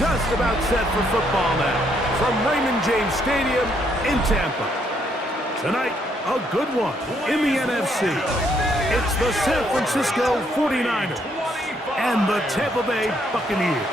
just about set for football now from Raymond James Stadium in Tampa. Tonight, a good one in the NFC. It's the San Francisco 49ers and the Tampa Bay Buccaneers.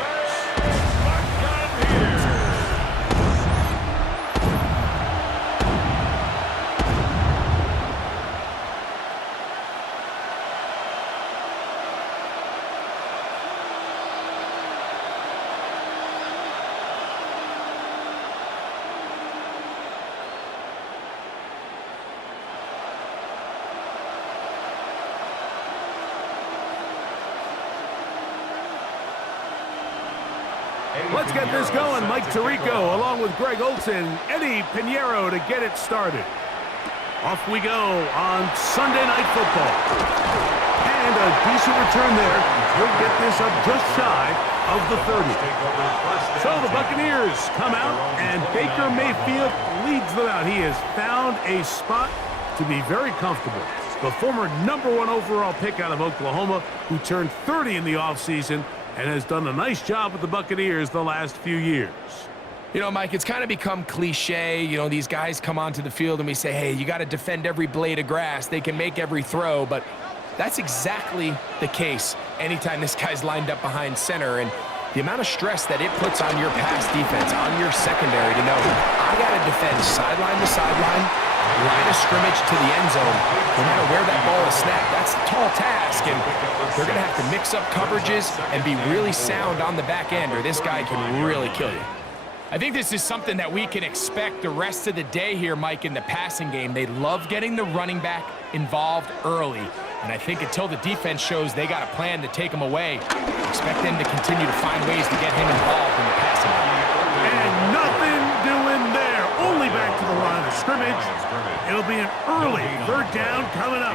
Let's get this going. Mike Tirico along with Greg Olson, Eddie Pinheiro to get it started. Off we go on Sunday Night Football. And a decent return there. He'll get this up just shy of the 30. So the Buccaneers come out, and Baker Mayfield leads them out. He has found a spot to be very comfortable. The former #1 overall pick out of Oklahoma, who turned 30 in the offseason, and has done a nice job with the Buccaneers the last few years. You know, Mike, it's kind of become cliche. You know, these guys come onto the field and we say, hey, you got to defend every blade of grass. They can make every throw, but that's exactly the case anytime this guy's lined up behind center. And the amount of stress that it puts on your pass defense, on your secondary to know, I got to defend sideline to sideline, line of scrimmage to the end zone, no matter where that ball is snapped. That's a tall task, and they're going to have to mix up coverages and be really sound on the back end, or this guy can really kill you. I think this is something that we can expect the rest of the day here, Mike, in the passing game. They love getting the running back involved early, and I think until the defense shows they got a plan to take him away, expect them to continue to find ways to get him involved in the passing game. And nothing doing there. Only back to the line of scrimmage. It'll be an early third down coming up.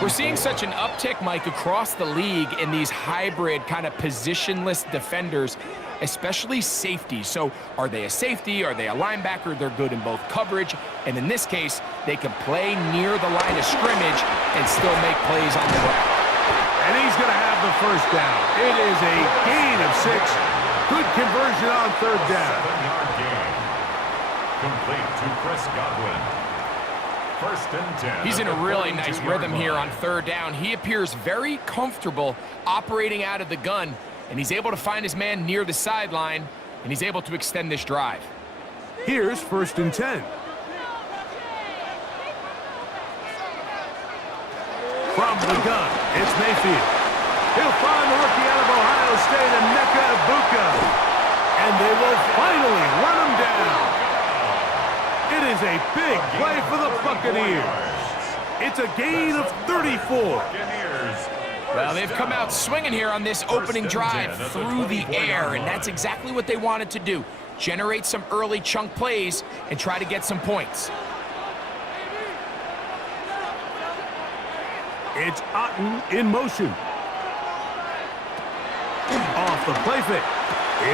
We're seeing such an uptick, Mike, across the league in these hybrid kind of positionless defenders, especially safety. So are they a safety? Are they a linebacker? They're good in both coverage. And in this case, they can play near the line of scrimmage and still make plays on the ground. And he's going to have the first down. It is a gain of 6. Good conversion on third down. 7-yard gain. Complete to Chris Godwin. First and 10. He's in a really nice rhythm here on third down. He appears very comfortable operating out of the gun, and he's able to find his man near the sideline, and he's able to extend this drive. Here's first and 10. From the gun, it's Mayfield. He'll find the rookie out of Ohio State, Emeka Egbuka. And they will finally run him down. It is a big play for the Buccaneers. It's a gain of 34. Well, they've come out swinging here on this opening drive through the air, and that's exactly what they wanted to do. Generate some early chunk plays and try to get some points. It's Otten in motion. Off the play fake.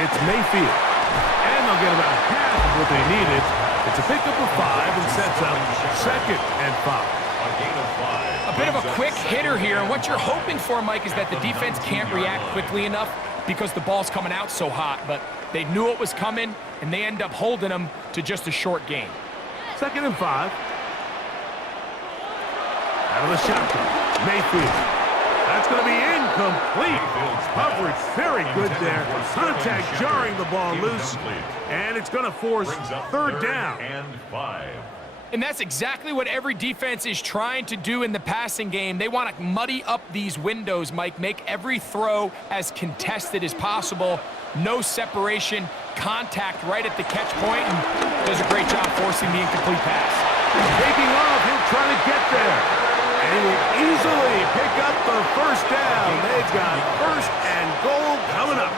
It's Mayfield. And they'll get about half of what they needed. It's a pickup of 5 and sets up 2nd and 5. A bit of a quick hitter here, and what you're hoping for, Mike, is that the defense can't react quickly enough because the ball's coming out so hot, but they knew it was coming, and they end up holding them to just a short gain. 2nd and 5. Out of the shotgun. Mayfield. That's going to be incomplete. Coverage very good there. Contact jarring the ball loose. And it's going to force third down. And 5. And that's exactly what every defense is trying to do in the passing game. They want to muddy up these windows, Mike, make every throw as contested as possible. No separation, contact right at the catch point, and does a great job forcing the incomplete pass. Taking off, he'll try to get there. And he will easily pick up the first down. They've got first and goal coming up.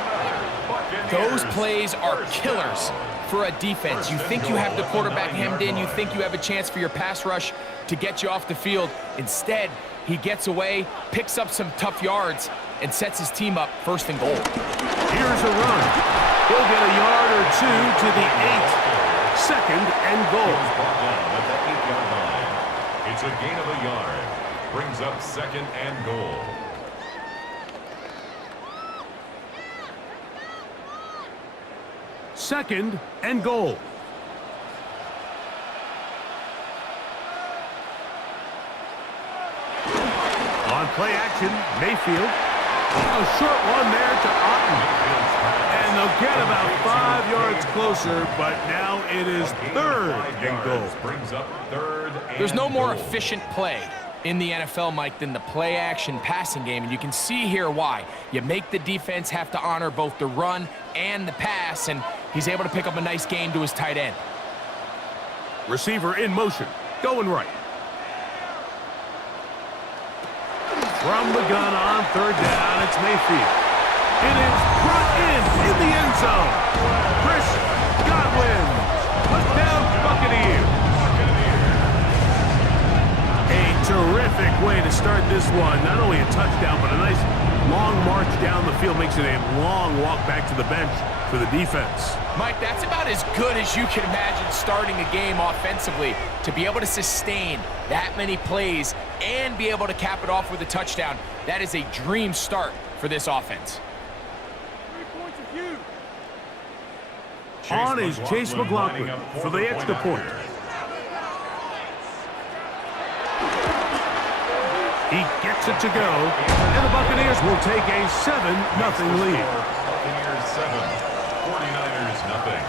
Those plays are killers for a defense. You think you have the quarterback hemmed in. You think you have a chance for your pass rush to get you off the field. Instead, he gets away, picks up some tough yards, and sets his team up first and goal. Here's a run. He'll get a yard or 2 to the 8. 2nd and goal. It's a gain of a yard. Brings up 2nd and goal. 2nd and goal. On play action, Mayfield. A short one there to Otten. And they'll get about 5 yards closer, but now it is 3rd and goal. There's no more efficient play in the NFL, Mike, than the play-action passing game, and you can see here why. You make the defense have to honor both the run and the pass, and he's able to pick up a nice gain to his tight end. Receiver in motion, going right. From the gun on 3rd down, it's Mayfield. It is brought in the end zone. Chris Godwin, touchdown Buccaneers. A terrific way to start this one. Not only a touchdown, but a nice long march down the field. Makes it a long walk back to the bench for the defense. Mike, that's about as good as you can imagine starting a game offensively. To be able to sustain that many plays and be able to cap it off with a touchdown, that is a dream start for this offense. On is Chase McLaughlin for the extra point. He gets it to go, and the Buccaneers will take a 7-0 lead. Buccaneers 7, 49ers nothing.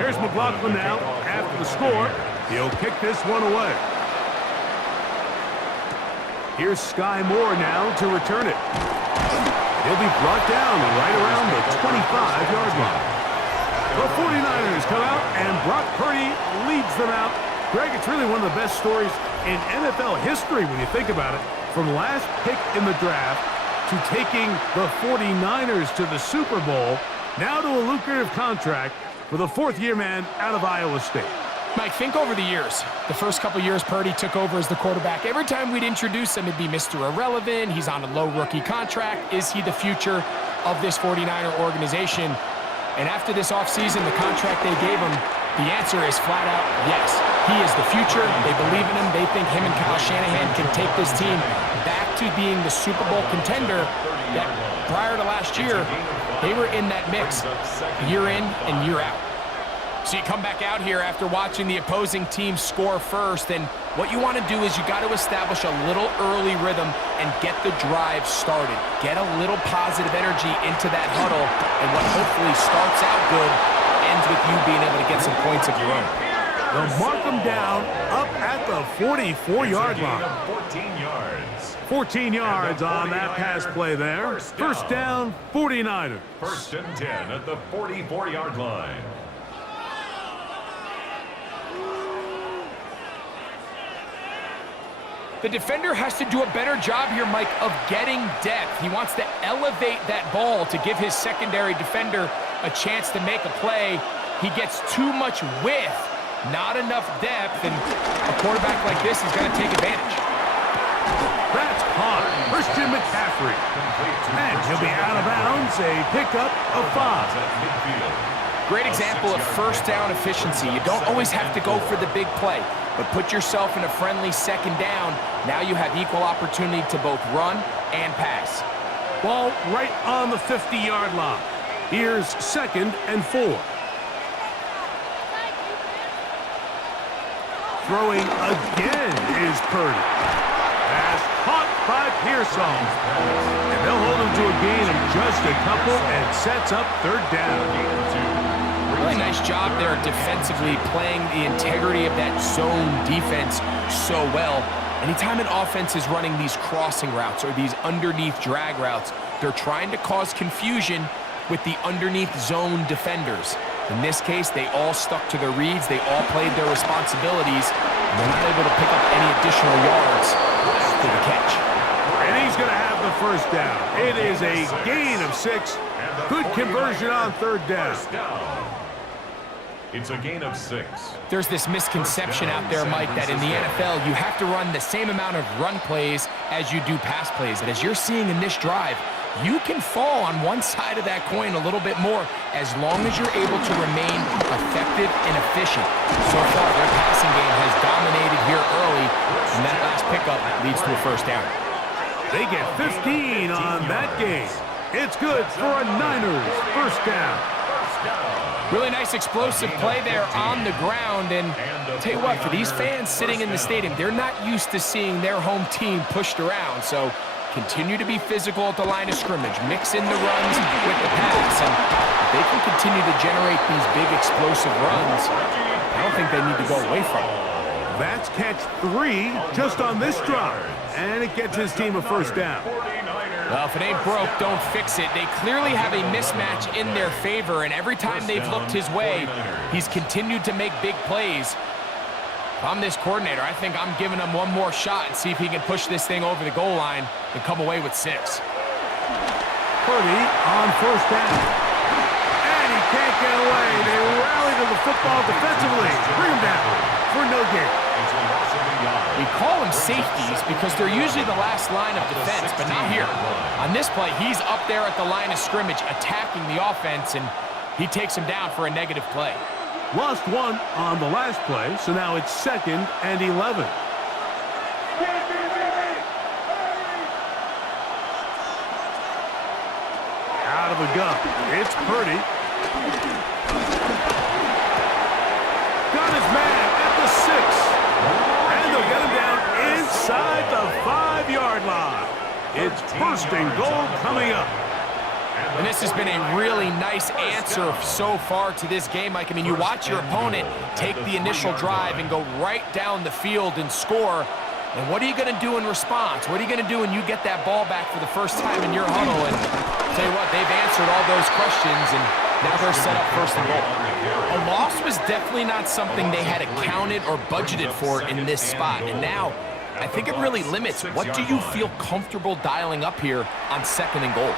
Here's McLaughlin now. After the score, he'll kick this one away. Here's Sky Moore now to return it. He'll be brought down right around the 25-yard line. The 49ers come out, and Brock Purdy leads them out. Greg, it's really one of the best stories in NFL history when you think about it. From last pick in the draft to taking the 49ers to the Super Bowl, now to a lucrative contract for the 4th-year man out of Iowa State. Mike, think over the years. The first couple years Purdy took over as the quarterback. Every time we'd introduce him, it'd be Mr. Irrelevant. He's on a low rookie contract. Is he the future of this 49er organization? And after this offseason, the contract they gave him, the answer is flat out yes. He is the future. They believe in him. They think him and Kyle Shanahan can take this team back to being the Super Bowl contender that prior to last year, they were in that mix year in and year out. So you come back out here after watching the opposing team score first, and what you want to do is you got to establish a little early rhythm and get the drive started. Get a little positive energy into that huddle, and what hopefully starts out good ends with you being able to get some points of your own. They'll mark them down up at the 44-yard line. 14 yards. 14 yards on that pass play there. First down, 49ers. 1st and 10 at the 44-yard line. The defender has to do a better job here, Mike, of getting depth. He wants to elevate that ball to give his secondary defender a chance to make a play. He gets too much width, not enough depth, and a quarterback like this is going to take advantage. That's caught. Christian McCaffrey. And he'll be out of bounds, a pickup of 5. Great example of first down efficiency. You don't always have to go for the big play, but put yourself in a friendly 2nd down. Now you have equal opportunity to both run and pass. Ball right on the 50-yard line. Here's 2nd and 4. Throwing again is Purdy. Pass caught by Pearson. And they'll hold him to a gain of just a couple and sets up 3rd down. Really nice job there defensively, playing the integrity of that zone defense so well. Anytime an offense is running these crossing routes or these underneath drag routes, they're trying to cause confusion with the underneath zone defenders. In this case, they all stuck to their reads. They all played their responsibilities. And they're not able to pick up any additional yards after the catch. And he's going to have the 1st down. It is a gain of 6. Good conversion on 3rd down. It's a gain of 6. There's this misconception out there, Mike, that in the NFL, you have to run the same amount of run plays as you do pass plays. And as you're seeing in this drive, you can fall on one side of that coin a little bit more as long as you're able to remain effective and efficient. So far, their passing game has dominated here early, and that last pickup leads to a first down. They get 15 on that game. It's good for a Niners first down. Really nice explosive play there on the ground, and I'll tell you what, for these fans sitting in the stadium, they're not used to seeing their home team pushed around, so continue to be physical at the line of scrimmage, mix in the runs with the pass, and if they can continue to generate these big explosive runs, I don't think they need to go away from it. That's catch 3 just on this drive, and it gets his team a first down. Well, if it ain't broke, don't fix it. They clearly have a mismatch in their favor, and every time they've looked his way, he's continued to make big plays. If I'm this coordinator, I think I'm giving him one more shot and see if he can push this thing over the goal line and come away with 6. Purdy on first down. And he can't get away. They rally to the football defensively. Bring him down for no gain. We call them safeties because they're usually the last line of defense, but not here. On this play, he's up there at the line of scrimmage attacking the offense, and he takes him down for a negative play. Lost 1 on the last play, so now it's 2nd and 11. Out of the gun, it's Purdy. Got his man at the 6. And they'll get him down inside the 5-yard line. It's first and goal coming up. And this has been a really nice answer so far to this game, Mike. I mean, you watch your opponent take the initial drive and go right down the field and score. And what are you going to do in response? What are you going to do when you get that ball back for the first time in your huddle? And I'll tell you what, they've answered all those questions, and now they're set up first and goal. A loss was definitely not something they had accounted or budgeted for in this spot. And now, I think it really limits what do you feel comfortable dialing up here on 2nd and goal.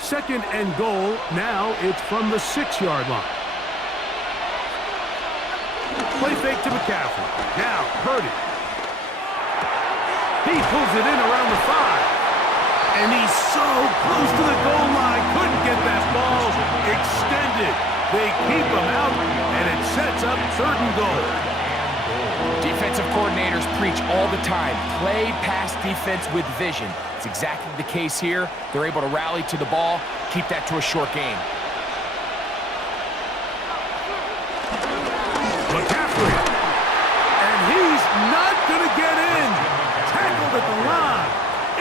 Second and goal, now it's from the 6-yard line. Play fake to McCaffrey. Now Purdy. He pulls it in around the 5. And he's so close to the goal line. Couldn't get that ball extended. They keep him out, and it sets up 3rd and goal. Defensive coordinators preach all the time, play pass defense with vision. It's exactly the case here. They're able to rally to the ball, keep that to a short game. McCaffrey. And he's not going to get in. Tackled at the line.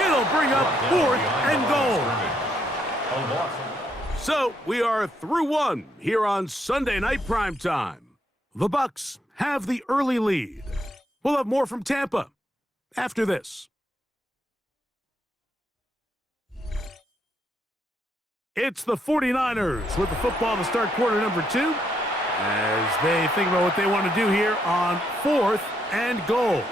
It'll bring up 4th and goal. So we are through 1 here on Sunday Night Primetime. The Bucs have the early lead. We'll have more from Tampa after this. It's the 49ers with the football to start quarter number 2 as they think about what they want to do here on 4th and goal.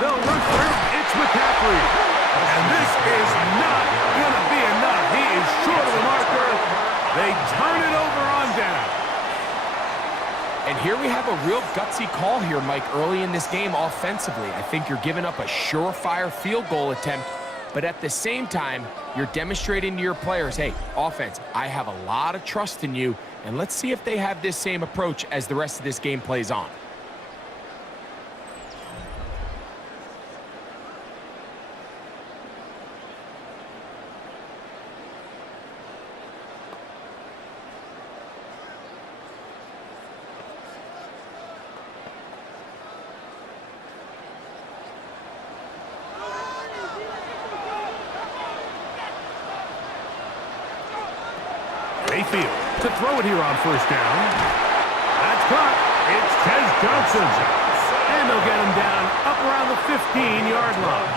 They'll run for it. It's McCaffrey. And this is not going to be enough. He is short of the marker. They turn it over on down. And here we have a real gutsy call here, Mike, early in this game offensively. I think you're giving up a surefire field goal attempt, but at the same time, you're demonstrating to your players, hey, offense, I have a lot of trust in you, and let's see if they have this same approach as the rest of this game plays on. Mayfield to throw it here on first down. That's caught. It's Tez Johnson. And they'll get him down up around the 15-yard line.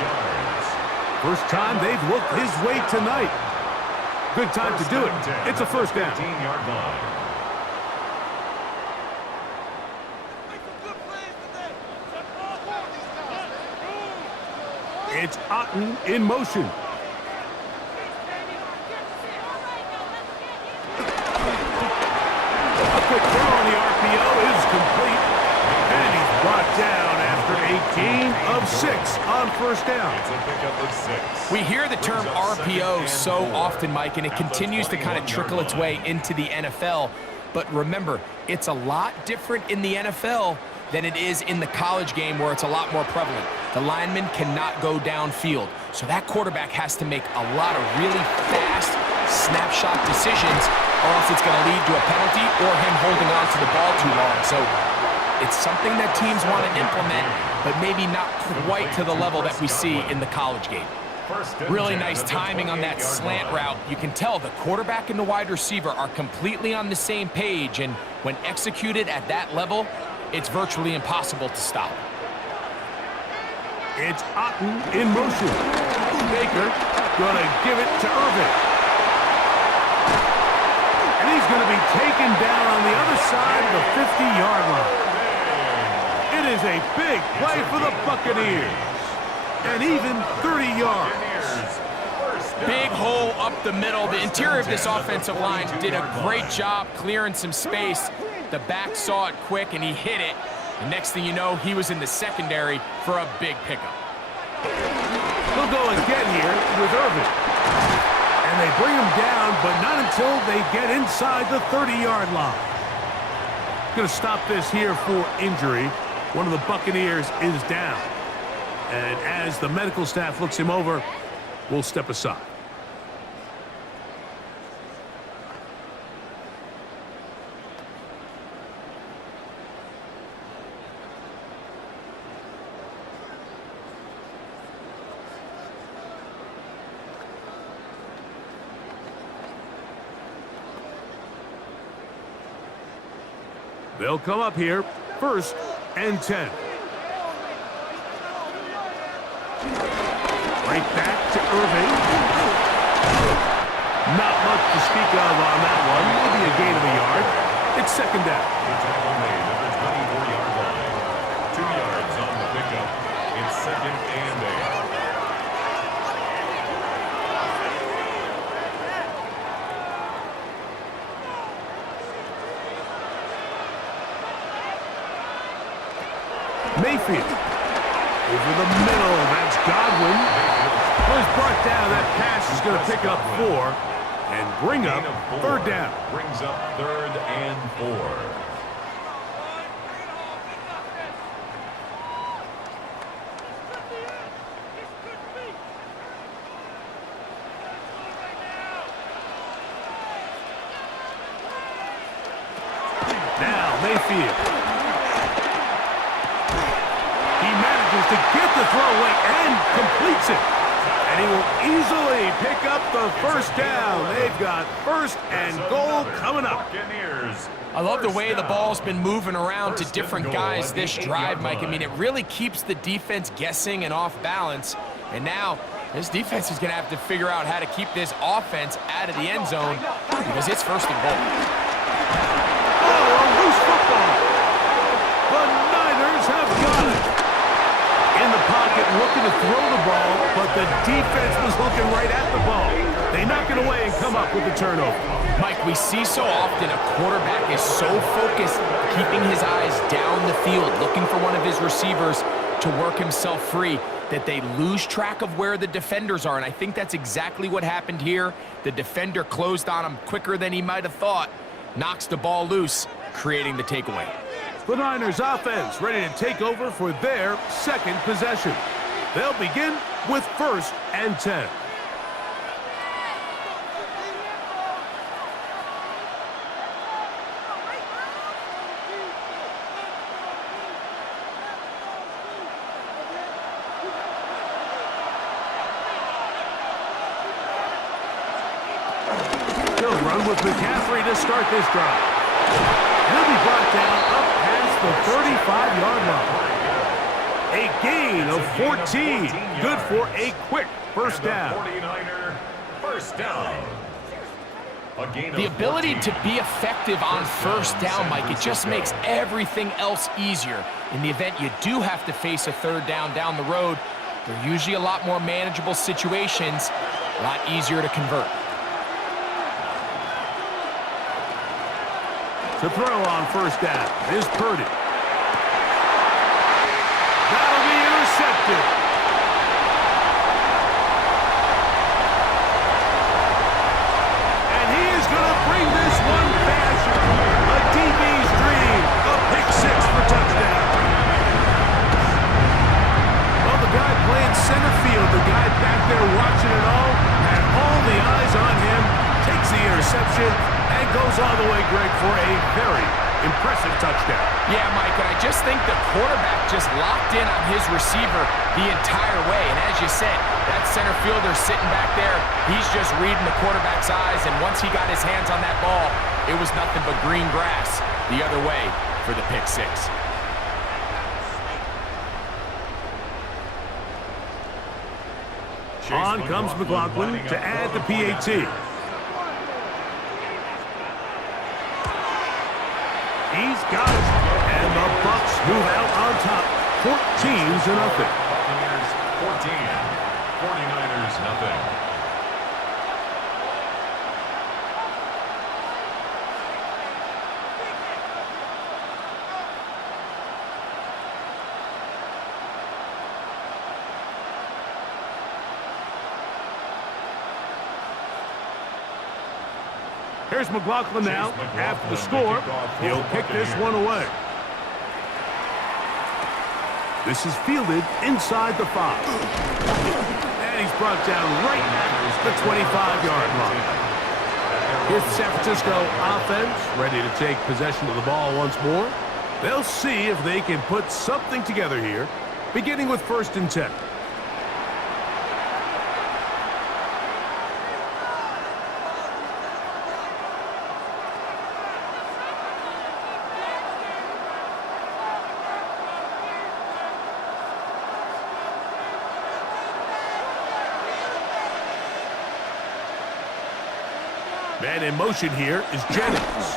First time they've looked his way tonight. Good time to do it. It's a first down. 15-yard line. It's Otten in motion. A quick throw on the RPO is complete. And he's brought down after a gain of 6 on first down. It's a pickup of 6. We hear the term RPO so often, Mike, and it continues to kind of trickle its way into the NFL. But remember, it's a lot different in the NFL than it is in the college game where it's a lot more prevalent. The lineman cannot go downfield, so that quarterback has to make a lot of really fast snapshot decisions, or else it's going to lead to a penalty or him holding on to the ball too long. So it's something that teams want to implement, but maybe not quite to the level that we see in the college game. Really nice timing on that slant route. You can tell the quarterback and the wide receiver are completely on the same page, and when executed at that level, it's virtually impossible to stop. It's Otten in motion. Baker going to give it to Irvin. And he's going to be taken down on the other side of the 50-yard line. It is a big play for the Buccaneers. And even 30 yards. Big hole up the middle. The interior of this offensive line did a great job clearing some space. The back saw it quick, and he hit it. The next thing you know, he was in the secondary for a big pickup. They'll go again here with Irvin. And they bring him down, but not until they get inside the 30-yard line. Going to stop this here for injury. One of the Buccaneers is down. And as the medical staff looks him over, we'll step aside. They'll come up here, 1st and 10. Right back to Irving. Not much to speak of on that one. Maybe a gain of a yard. It's 2nd down. The tackle made at the 24-yard line. 2 yards on the pickup. It's 2nd and 8. Mayfield over the middle. That's Godwin. Was brought down. That pass is going to pick up 4 and bring up 3rd down. Brings up 3rd and 4. Now Mayfield. To get the throw away and completes it. And he will easily pick up the 1st down. They've got 1st and goal coming up. Buccaneers. I love the way the ball's been moving around to different guys this drive, Mike. I mean, it really keeps the defense guessing and off balance. And now this defense is going to have to figure out how to keep this offense out of the end zone because it's 1st and goal. Oh, a loose football. The Niners have got it. In the pocket, looking to throw the ball, but the defense was looking right at the ball. They knock it away and come up with the turnover. Mike, we see so often a quarterback is so focused, keeping his eyes down the field, looking for one of his receivers to work himself free, that they lose track of where the defenders are. And I think that's exactly what happened here. The defender closed on him quicker than he might have thought, knocks the ball loose, creating the takeaway. The Niners offense ready to take over for their 2nd possession. They'll begin with 1st and 10. They'll run with McCaffrey to start this drive. He'll be brought down up past the 35-yard line. A gain of 14. Good for a quick First And the down. 49er, first down. A gain The of ability 14. to be effective on first down, Mike, it just makes everything else easier. In the event you do have to face a third down the road, they're usually a lot more manageable situations, a lot easier to convert. To throw on first down is Purdy. That'll be intercepted. And he is going to bring this one back. A DB's dream. A pick six for touchdown. Well, the guy playing center field, the guy back there watching it all, had all the eyes on him, takes the interception, and goes all the way, Greg, for a very impressive touchdown. Yeah, Mike, and I just think the quarterback just locked in on his receiver the entire way. And as you said, that center fielder sitting back there, he's just reading the quarterback's eyes, and once he got his hands on that ball, it was nothing but green grass the other way for the pick six. On comes McLaughlin to add the PAT. He's got it. And the Bucs move out on top, 14-0. Buccaneers 14, 49ers nothing. Here's McLaughlin now. After the score, he'll kick this one away. This is fielded inside the 5. And he's brought down right at the 25-yard line. Here's the San Francisco offense, ready to take possession of the ball once more. They'll see if they can put something together here, beginning with 1st and 10. Man in motion here is Jennings.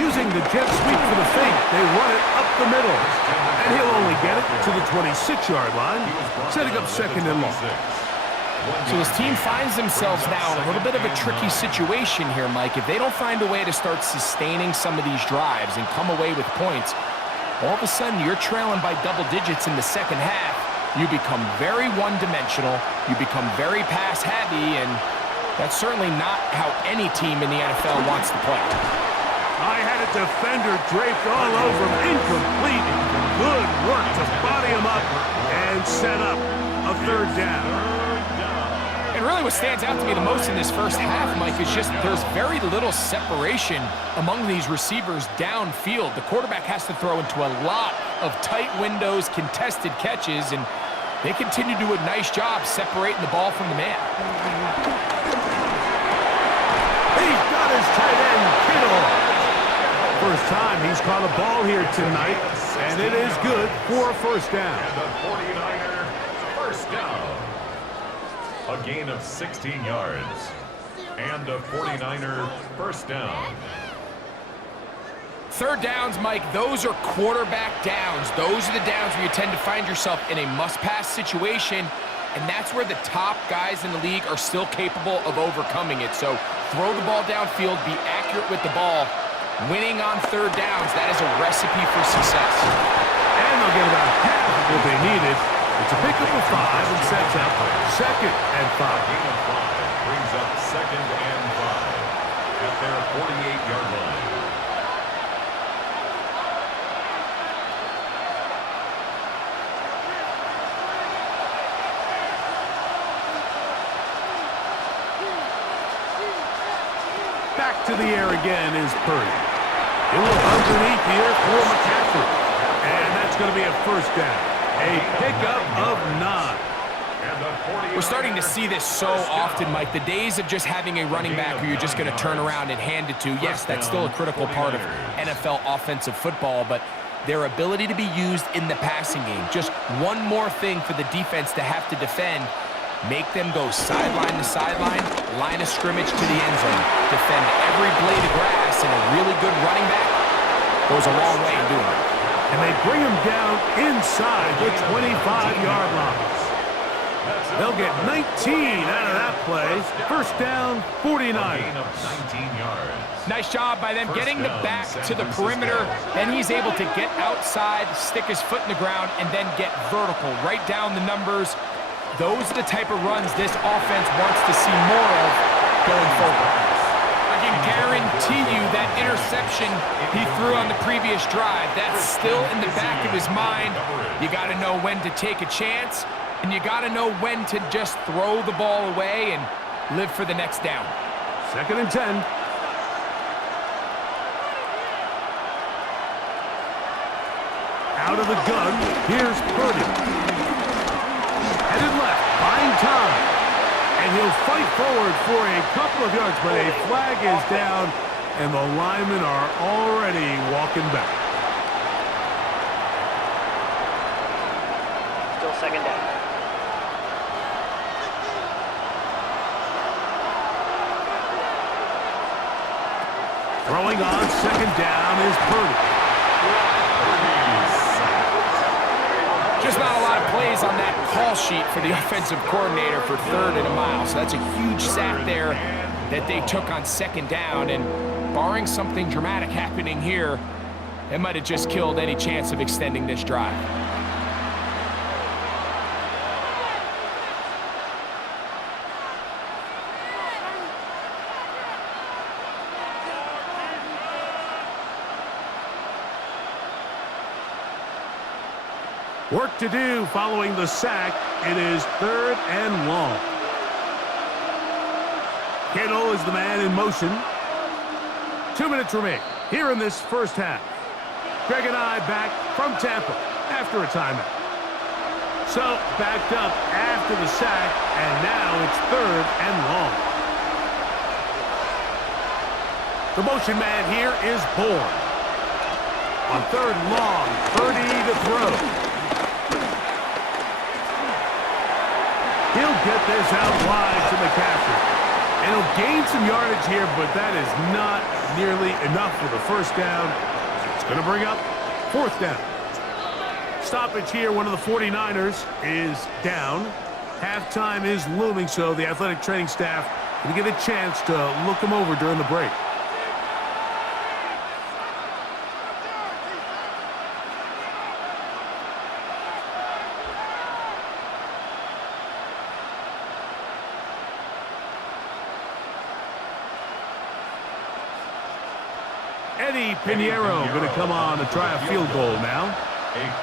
Using the jet sweep for the fake, they run it up the middle. And he'll only get it to the 26-yard line, setting up 2nd and long. So his team finds themselves now in a little bit of a tricky situation here, Mike. If they don't find a way to start sustaining some of these drives and come away with points, all of a sudden you're trailing by double digits in the second half. You become very one-dimensional. You become very pass-heavy, and that's certainly not how any team in the NFL wants to play. I had a defender draped all over him. Incomplete. Good work to body him up and set up a 3rd down. And really what stands out to me the most in this first half, Mike, is just there's very little separation among these receivers downfield. The quarterback has to throw into a lot of tight windows, contested catches, and they continue to do a nice job separating the ball from the man. He's got his tight end, Kittle. First time he's caught a ball here tonight, and it is good for a 1st down. And the 49er, first down. A gain of 16 yards. And the 49er, first down. 3rd downs, Mike, those are quarterback downs. Those are the downs where you tend to find yourself in a must-pass situation, and that's where the top guys in the league are still capable of overcoming it. So throw the ball downfield, be accurate with the ball. Winning on 3rd downs, that is a recipe for success. And they'll get about half of what they needed. It's a pickup of 5 and sets up 2nd and 5. Gain of 5 brings up 2nd and 5 at their 48-yard line. Back to the air again is Purdy. He'll look underneath here for McCaffrey. And that's going to be a 1st down. A pickup of 9. We're starting to see this so often, Mike. The days of just having a running back who you're just going to turn around and hand it to, yes, that's still a critical part of NFL offensive football, but their ability to be used in the passing game, just one more thing for the defense to have to defend, Make them go sideline to sideline, line of scrimmage to the end zone. Defend every blade of grass, and a really good running back goes a long way in doing it. And they bring him down inside the 25-yard line. They'll get 19 out of that play. First down, 49. Gain of 19 yards. Nice job by them getting the back to the perimeter. Then he's able to get outside, stick his foot in the ground, and then get vertical. Right down the numbers. Those are the type of runs this offense wants to see more of going forward. I can guarantee you that interception he threw on the previous drive, that's still in the back of his mind. You got to know when to take a chance, and you got to know when to just throw the ball away and live for the next down. 2nd and 10. Out of the gun, here's Purdy. Headed left, buying time. And he'll fight forward for a couple of yards, but a flag is down, and the linemen are already walking back. Still 2nd down. Throwing on 2nd down is Purdy. Just not a lot of plays on that call sheet for the offensive coordinator for 3rd and a mile. So that's a huge sack there that they took on 2nd down. And barring something dramatic happening here, it might have just killed any chance of extending this drive. Work to do following the sack. It is 3rd and long. Kittle is the man in motion. 2 minutes remain here in this first half. Greg and I back from Tampa after a timeout. So backed up after the sack, and now it's 3rd and long. The motion man here is Bourne. On 3rd and long, Purdy to throw. He'll get this out wide to McCaffrey. And he'll gain some yardage here, but that is not nearly enough for the first down. So it's going to bring up 4th down. Stoppage here, one of the 49ers is down. Halftime is looming, so the athletic training staff will get a chance to look him over during the break. Pinheiro going to come on to try a field goal now.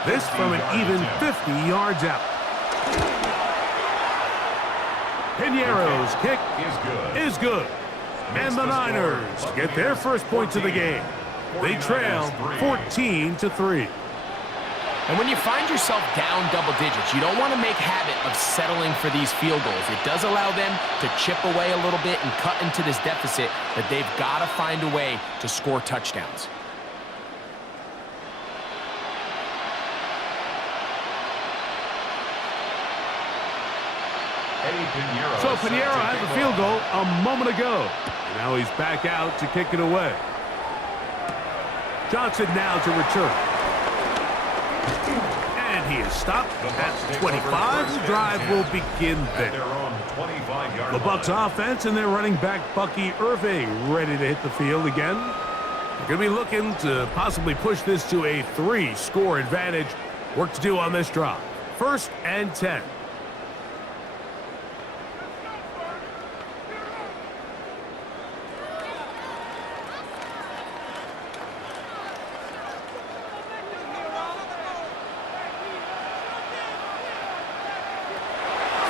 This from an even 50 yards out. Pinheiro's kick is good. And the Niners get their first points of the game. They trail 14-3. And when you find yourself down double digits, you don't want to make habit of settling for these field goals. It does allow them to chip away a little bit and cut into this deficit, but they've got to find a way to score touchdowns. So Pinheiro had the field goal a moment ago. And now he's back out to kick it away. Johnson now to return. And he is stopped at 25. The drive will begin there. The Bucs offense and their running back Bucky Irving ready to hit the field again. They're going to be looking to possibly push this to a 3-score advantage. Work to do on this drive. 1st and 10.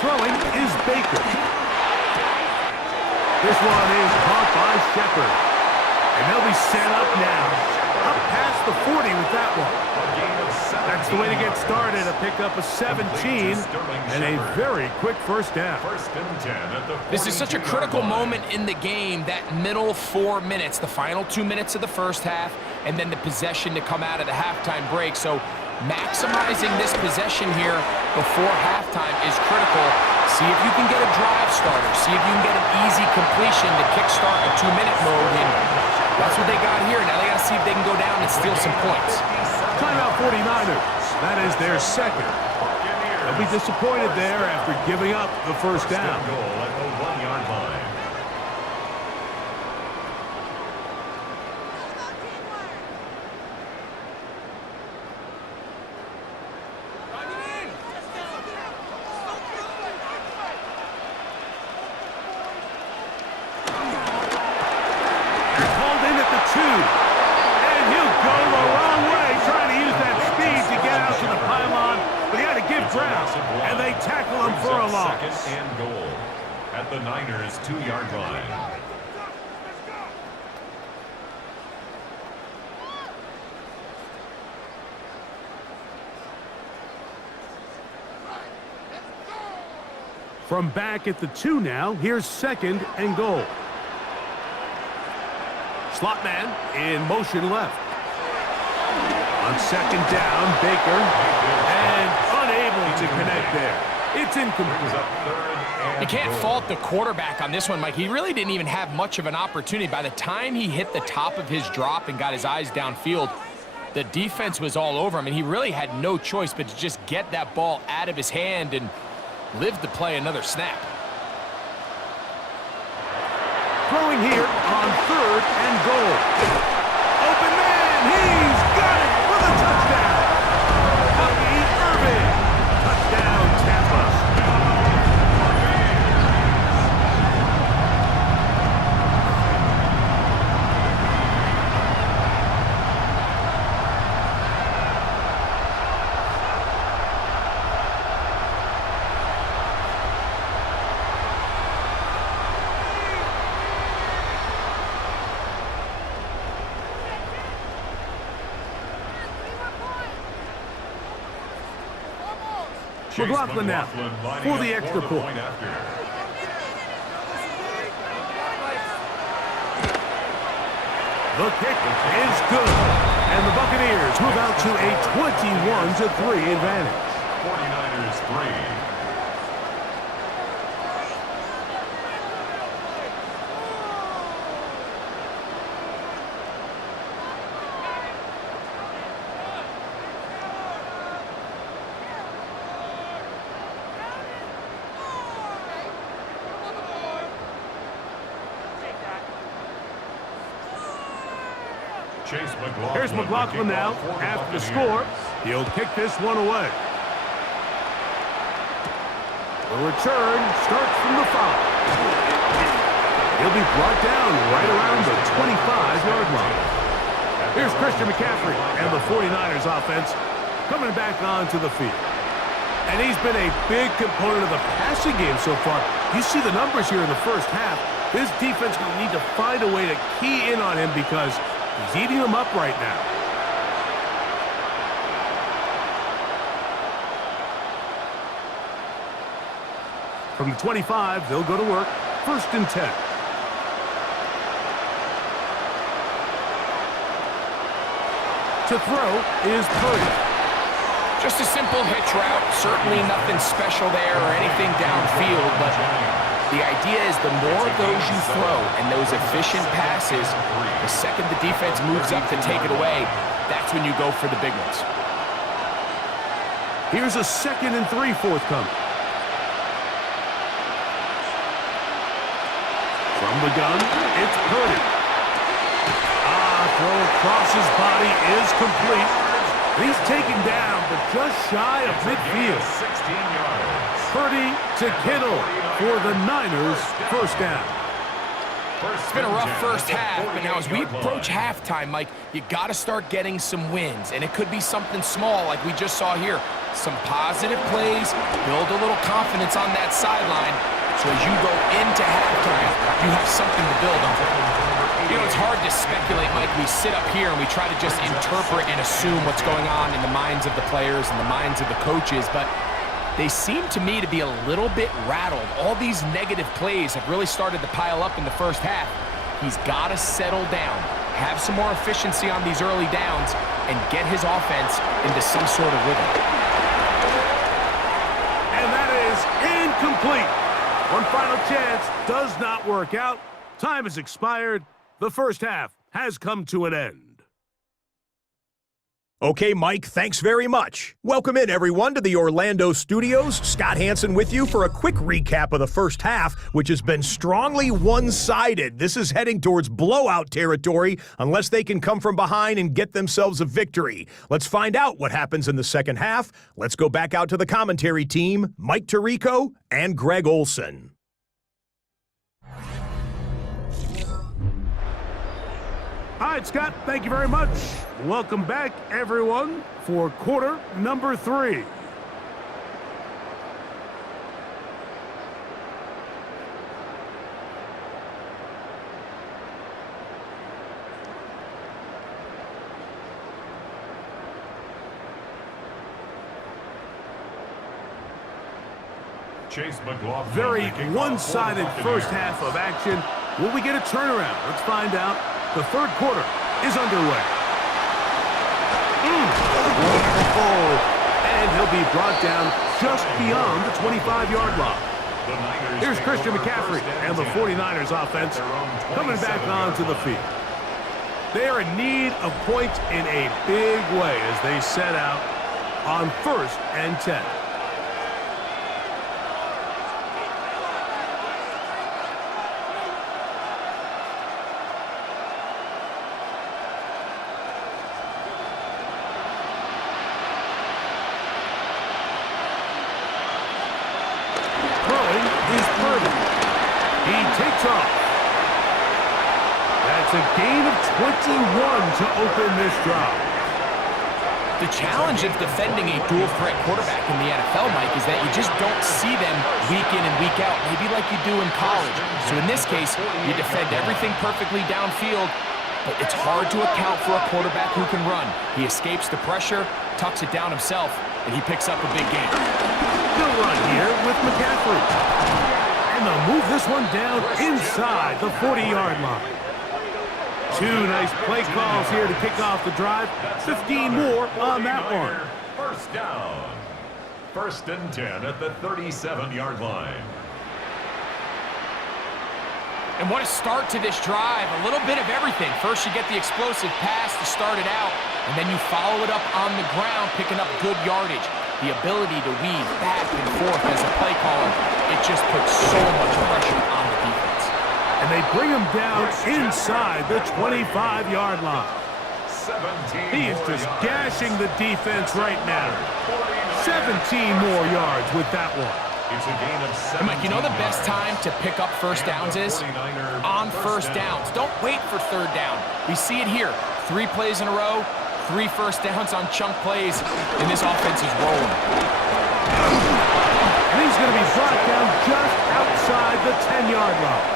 Throwing is Baker. This one is caught by Shepard. And they'll be set up now. Up past the 40 with that one. That's the way to get started. A pickup of 17 and a very quick first down. This is such a critical moment in the game, that middle 4 minutes, the final 2 minutes of the first half, and then the possession to come out of the halftime break. So Maximizing this possession here before halftime is critical. See if you can get a drive starter. See if you can get an easy completion to kickstart a 2-minute mode. And that's what they got here. Now they got to see if they can go down and steal some points. Timeout 49ers. That is their second. They'll be disappointed there after giving up the first down. Goal at the 1-yard line. And they tackle him for a loss. Second and goal at the Niners' 2-yard line. From back at the 2 now, here's second and goal. Slot man in motion left. On second down, Baker, and unable to connect there. It's incomplete. You can't fault the quarterback on this one, Mike. He really didn't even have much of an opportunity. By the time he hit the top of his drop and got his eyes downfield, the defense was all over him, and he really had no choice but to just get that ball out of his hand and live to play another snap. Throwing here on third and goal. Open man, he's got it for the touchdown. Howie Irving, touchdown Tampa. McLaughlin now for the extra point. The kick is good, and the Buccaneers move out to a 21-3 advantage. 49ers 3. Here's McLaughlin now after the score. He'll kick this one away. The return starts from the 5. He'll be brought down right around the 25-yard line. Here's Christian McCaffrey and the 49ers offense coming back onto the field. And he's been a big component of the passing game so far. You see the numbers here in the first half. This defense will need to find a way to key in on him because he's eating them up right now. From the 25, they'll go to work. First and 10. To throw is Purdy. Just a simple hitch route. Certainly nothing special there or anything downfield, but the idea is the more of those you throw and those efficient passes, the second the defense moves up to take it away, that's when you go for the big ones. Here's a 2nd and 3 forthcoming. From the gun, it's Purdy. Throw across his body is complete. He's taken down, but just shy of midfield. 16 yards. Purdy to Kittle for the Niners, first down. It's been a rough first half, but now as we approach halftime, Mike, you got to start getting some wins, and it could be something small like we just saw here. Some positive plays, build a little confidence on that sideline, so as you go into halftime, you have something to build on. You know, it's hard to speculate, Mike. We sit up here and we try to just interpret and assume what's going on in the minds of the players and the minds of the coaches, but they seem to me to be a little bit rattled. All these negative plays have really started to pile up in the first half. He's got to settle down. have some more efficiency on these early downs, and get his offense into some sort of rhythm. And that is incomplete. One final chance does not work out. Time has expired. The first half has come to an end. Okay, Mike, thanks very much. Welcome in, everyone, to the Orlando studios. Scott Hansen with you for a quick recap of the first half, which has been strongly one-sided. This is heading towards blowout territory unless they can come from behind and get themselves a victory. Let's find out what happens in the second half. Let's go back out to the commentary team, Mike Tirico and Greg Olson. All right, Scott, thank you very much. Welcome back, everyone, for quarter number 3. Chase McLaughlin. Very one-sided first half of action. Will we get a turnaround? Let's find out. The third quarter is underway. And he'll be brought down just beyond the 25-yard line. Here's Christian McCaffrey and the 49ers offense coming back onto the field. They are in need of points in a big way as they set out on 1st and 10. A gain of 21 to open this drive. The challenge of defending a dual-threat quarterback in the NFL, Mike, is that you just don't see them week in and week out, maybe like you do in college. So in this case, you defend everything perfectly downfield, but it's hard to account for a quarterback who can run. He escapes the pressure, tucks it down himself, and he picks up a big gain. Good run here with McCaffrey. And they'll move this one down inside the 40-yard line. 2 nice play calls here to kick off the drive. 15 more on that one. First down. 1st and 10 at the 37-yard line. And what a start to this drive. A little bit of everything. First, you get the explosive pass to start it out, and then you follow it up on the ground, picking up good yardage. The ability to weave back and forth as a play caller, it just puts so much pressure on the defense. And they bring him down inside the 25-yard line. He is just gashing the defense right now. 17 more yards with that one. It's a gain of 7. Mike, you know the best time to pick up first downs is? On first downs. Don't wait for 3rd down. We see it here. 3 plays in a row, 3 first downs on chunk plays, and this offense is rolling. And he's going to be brought down just outside the 10-yard line.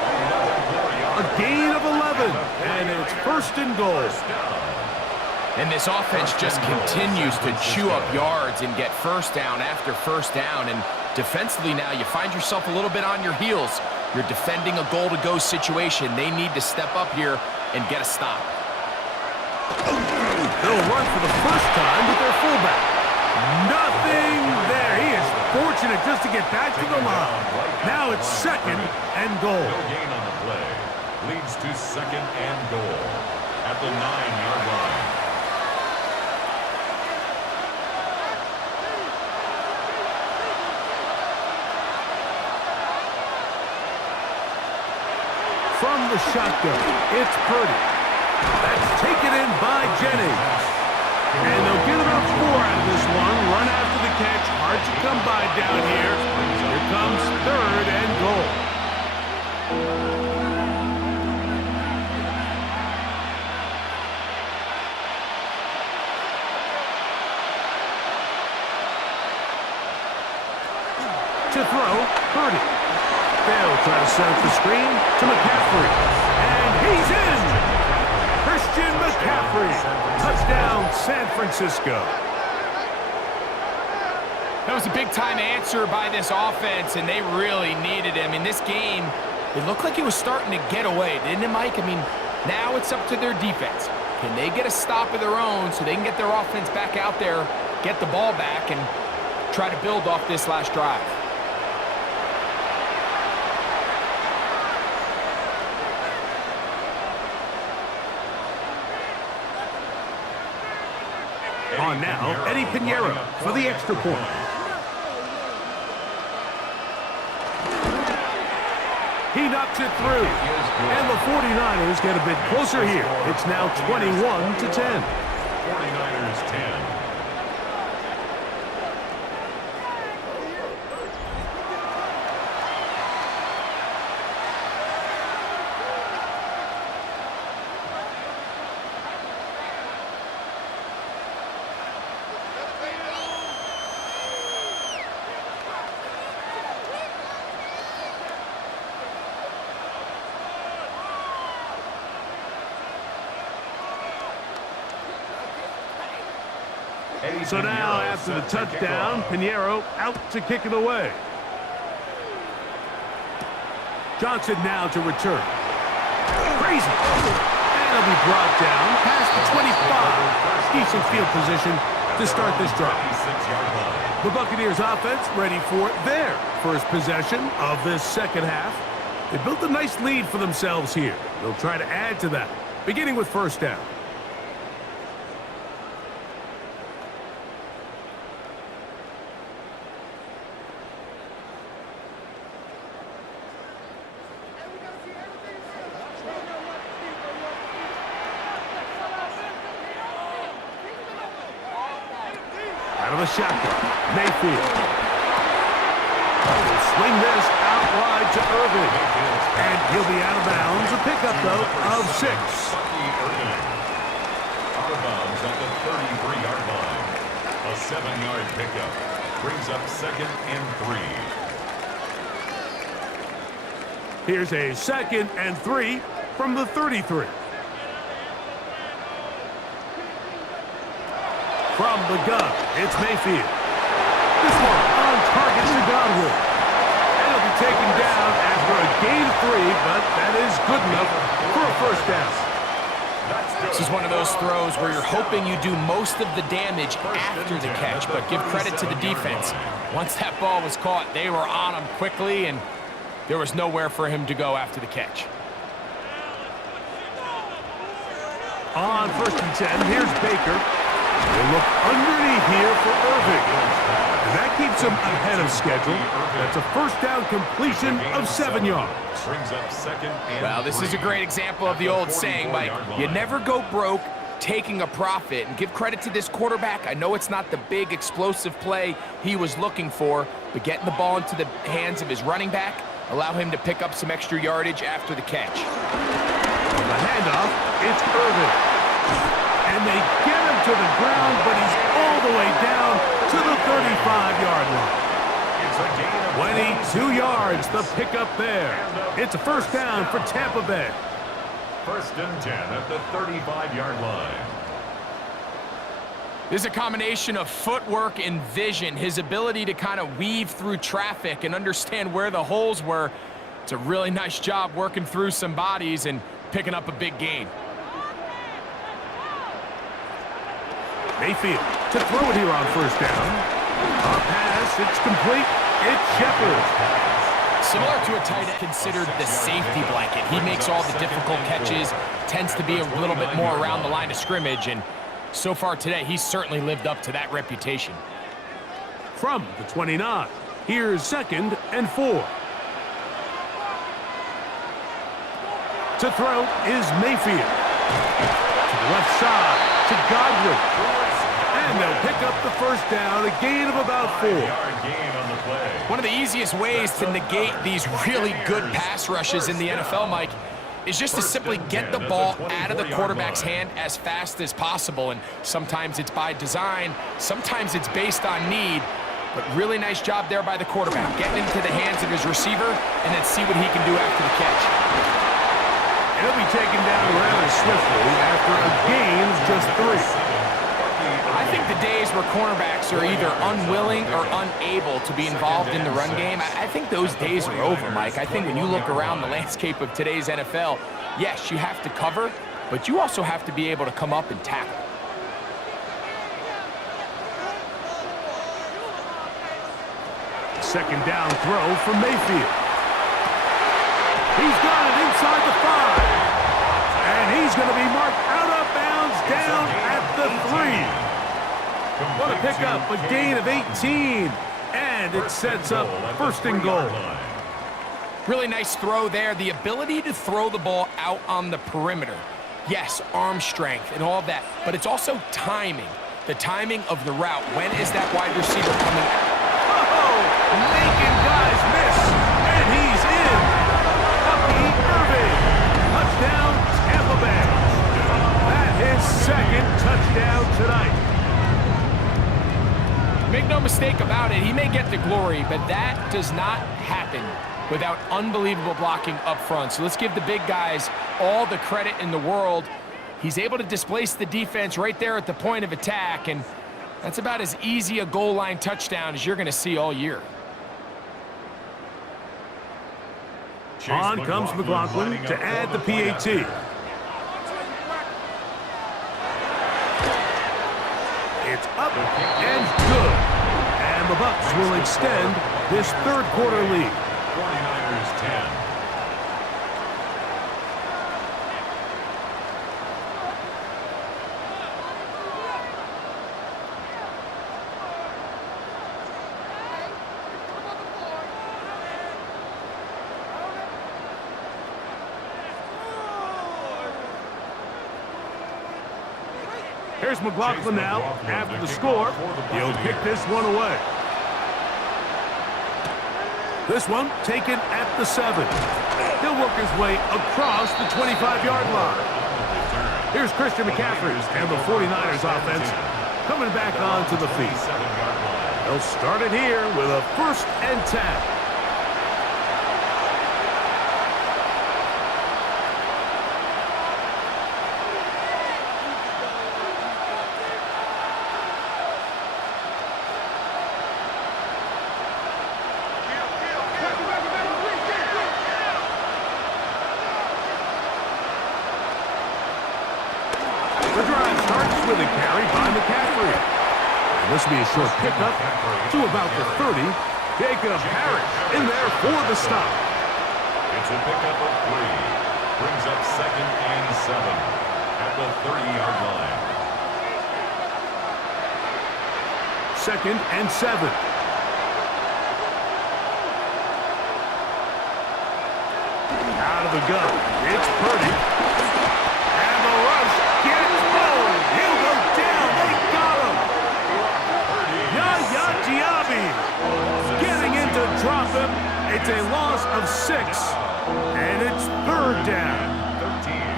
A gain of 11, and it's 1st and goal. And this offense just continues to chew up yards and get first down after first down. And defensively now, you find yourself a little bit on your heels. You're defending a goal-to-go situation. They need to step up here and get a stop. They'll run for the first time with their fullback. Nothing there. He is fortunate just to get back to the line. Now it's 2nd and goal. No gain on the play. Leads to 2nd and goal at the 9-yard line. From the shotgun, it's Purdy. That's taken in by Jennings. And they'll get about 4 out of this one. Run after the catch. Hard to come by down here. Here comes 3rd and goal. To throw, Purdy. They'll try to set up the screen to McCaffrey. And he's in! Christian McCaffrey. Touchdown, San Francisco. That was a big-time answer by this offense, and they really needed him. In this game, it looked like he was starting to get away, didn't it, Mike? I mean, Now it's up to their defense. Can they get a stop of their own so they can get their offense back out there, get the ball back, and try to build off this last drive? On now, Eddie Pinheiro for the extra point. He knocks it through. And the 49ers get a bit closer here. It's now 21-10. 49ers 10. So now, after the touchdown, Pinheiro out to kick it away. Johnson now to return. Crazy. And it'll be brought down past the 25. Decent field position to start this drive. The Buccaneers offense ready for their first possession of this second half. They built a nice lead for themselves here. They'll try to add to that, beginning with first down. Out of the shotgun, Mayfield. Will swing this out wide to Irving. And he'll be out of bounds. A pickup, though, of 6. Out of bounds at the 33-yard line. A 7-yard pickup brings up 2nd and 3. Here's a 2nd and 3 from the 33. From the gun, it's Mayfield. This one on target to Godwin. And he'll be taken down after a gain of 3, but that is good enough for a first down. This is one of those throws where you're hoping you do most of the damage after the catch, but give credit to the defense. Once that ball was caught, they were on him quickly, and there was nowhere for him to go after the catch. On 1st and 10, here's Baker. They look underneath here for Irving. And that keeps him ahead of schedule. That's a first down completion of 7 yards. Brings up 2nd and Well, this is a great example of the old saying, Mike. You never go broke taking a profit. And give credit to this quarterback. I know it's not the big explosive play he was looking for, but getting the ball into the hands of his running back, allow him to pick up some extra yardage after the catch. On the handoff, it's Irving. And they get him to the ground, but he's all the way down to the 35-yard line. It's a gain of 22 yards, the pickup there. It's a first down for Tampa Bay. 1st and 10 at the 35-yard line. There's a combination of footwork and vision, his ability to kind of weave through traffic and understand where the holes were. It's a really nice job working through some bodies and picking up a big gain. Mayfield to throw it here on first down. A pass, it's complete. It's Shepard. Similar to a tight end considered the safety blanket. He makes all the difficult catches, tends to be a little bit more around the line of scrimmage, and so far today, he's certainly lived up to that reputation. From the 29, here's 2nd and 4. To throw is Mayfield. To the left side, to Godwin. And they'll pick up the first down, a gain of about 4. One of the easiest ways to negate these really good pass rushes in the NFL, Mike, is just to simply get the ball out of the quarterback's hand as fast as possible. And sometimes it's by design, sometimes it's based on need. But really nice job there by the quarterback, getting into the hands of his receiver and then see what he can do after the catch. He'll be taken down rather swiftly after a gain of just 3. I think the days where whenever cornerbacks are either unwilling or unable to be involved in the run game, I think those days are over, Mike. I think when you look around the landscape of today's NFL, yes, you have to cover, but you also have to be able to come up and tackle. Second down throw from Mayfield. He's got it inside the 5. And he's going to be marked out of bounds down at the 3. What a pickup, a gain of 18. And it sets up first and goal. Really nice throw there. The ability to throw the ball out on the perimeter. Yes, arm strength and all that, but it's also timing. The timing of the route. When is that wide receiver coming out? Making guys miss, and he's in. Bucky Irving, touchdown Tampa Bay. That his second touchdown tonight. Make no mistake about it, he may get the glory, but that does not happen without unbelievable blocking up front. So let's give the big guys all the credit in the world. He's able to displace the defense right there at the point of attack, and that's about as easy a goal line touchdown as you're going to see all year. On comes McLaughlin to add the PAT. It's up and good. And the Bucs will extend this third quarter lead. 49ers 10. Here's McLaughlin now. After the score, he'll kick this one away. This one taken at the 7. He'll work his way across the 25-yard line. Here's Christian McCaffrey and the 49ers offense coming back onto the field. They'll start it here with a 1st and 10. The drive starts with a carry by McCaffrey. And this will be a short pickup to about the 30. Jacob Harris in there for the stop. It's a pickup of 3. Brings up 2nd and 7 at the 30-yard line. 2nd and 7. Out of the gun. It's Purdy. And the rush gets home. He'll go down. They got him. Yaya Diaby getting in to drop him. It's a loss of 6. And it's 3rd down.